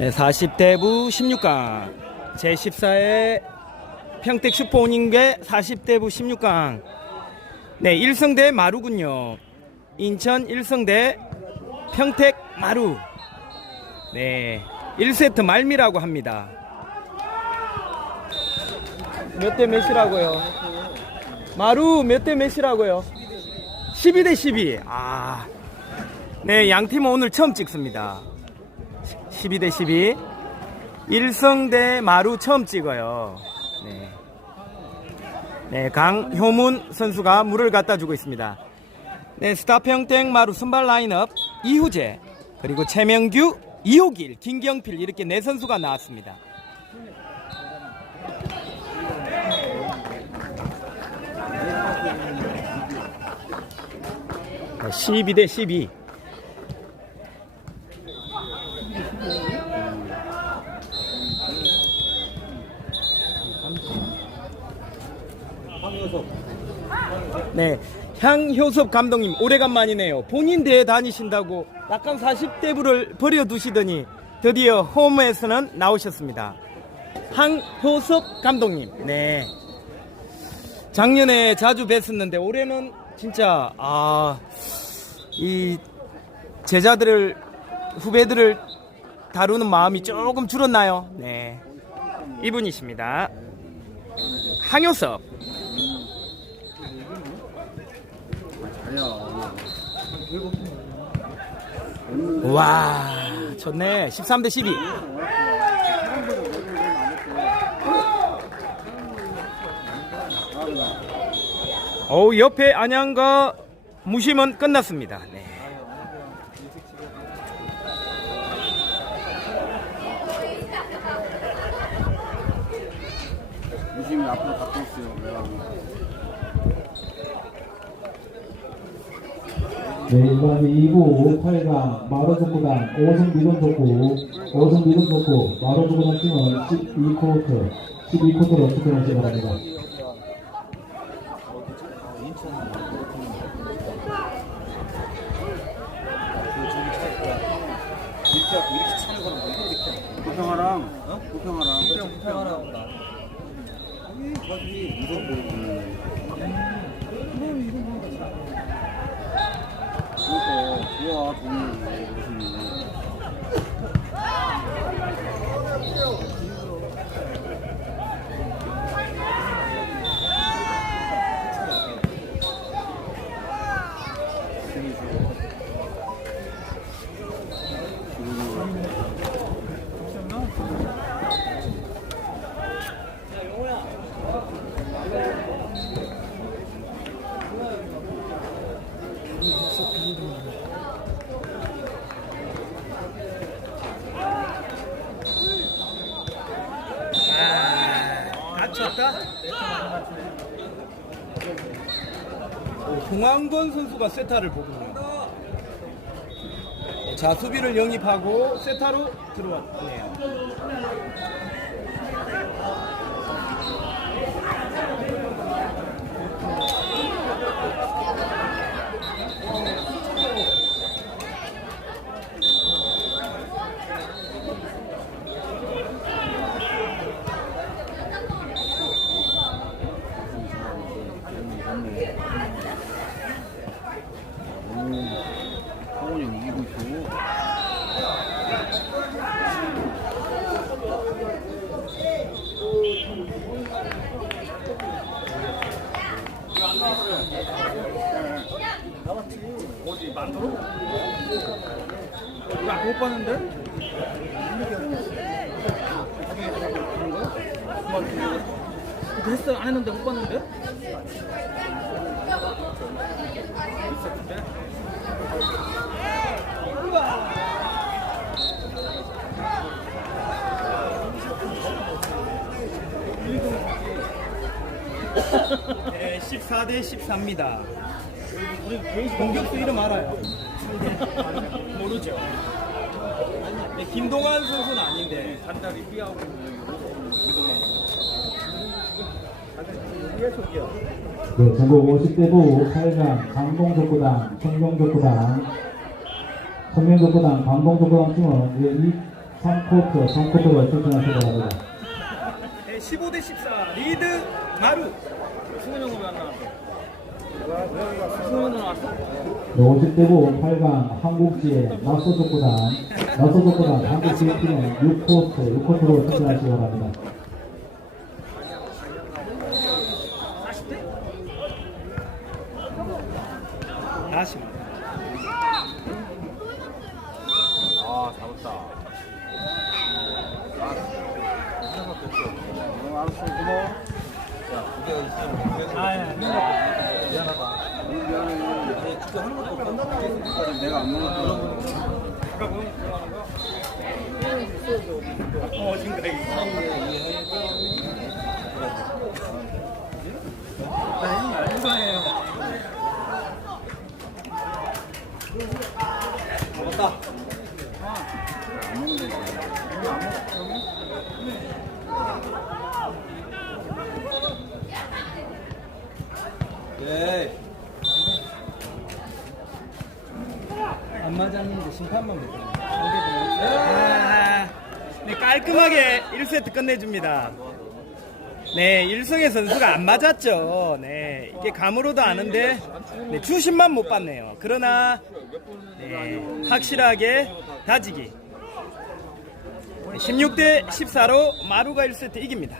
네, 40대부 16강. 제14회 평택 슈퍼오닝배 40대부 16강. 네 1성대 마루군요. 인천 1성대 평택 마루. 네 1세트 말미라고 합니다. 몇 대 몇이라고요? 마루 몇 대 몇이라고요? 12대 12 아, 네 양팀은 오늘 처음 찍습니다 12대 12. 일성대 마루 처음 찍어요. 네. 네, 강효문 선수가 물을 갖다 주고 있습니다. 네, 스타평땡 마루 선발 라인업 이후재 그리고 최명규, 이호길, 김경필 이렇게 네 선수가 나왔습니다. 네, 12대 12. 네, 향효섭 감독님 오래간만이네요. 본인 대회 다니신다고 약간 40대부를 버려두시더니 드디어 홈에서는 나오셨습니다. 향효섭 감독님, 네. 작년에 자주 뵀었는데 올해는 진짜 아, 이 제자들을 후배들을 다루는 마음이 조금 줄었나요? 네, 이분이십니다. 항효섭. 와, 좋네. 13 대 12. 어우, 옆에 안양과 무심은 끝났습니다. 네. 유심히 앞으로 갖고 있어요. 이번 2부 8강 마로족구단 5승 미돈 족구 5승 미돈 족구 마로족구단 팀은 12코트 12코트로 투표를 시작합니다. 부평아랑 어? 부평아랑 부평아랑 나. 거기 이런 거. 그러니까 좋아 돈 이 무슨 다쳤다? 동환권 선수가 세타를 보군요. 자, 수비를 영입하고 세타로 들어왔네요. 어디 만들어? 야, 못 봤는데? 됐어 안 했는데 못 봤는데? 네, 14대 14입니다. 공격수 이름 알아요? 모르죠. 네, 김동환 선수는 아닌데 단달이 삐하고 네, 전국 50대부 8강 강동족구단, 청룡족구단, 청룡족구단, 강동족구단 팀은 이 3쿼터, 3쿼터로 출전하시기 바랍니다. 15대 14 리드 마루 승훈 형 오면 안 나왔어 승훈 형 왔어? 어제대고 8강 한국지에 나소족구단 나소족구단 한국지회팀은 6코트 6코트로 출전하시기 바랍니다. 40대? 40 알았어 고마워. 아, 예. 응, 미안해. 진짜 하는 것도 없어. 내가 안 먹었더라고. 어, 지금까지. 안 먹는다 이거. 네. 안 맞았는데 심판만 네, 깔끔하게 1세트 끝내줍니다. 네, 일성의 선수가 안 맞았죠. 네, 이게 감으로도 아는데 네, 주심만 못 봤네요. 그러나 네, 확실하게 다지기. 16대 14로 마루가 1세트 이깁니다.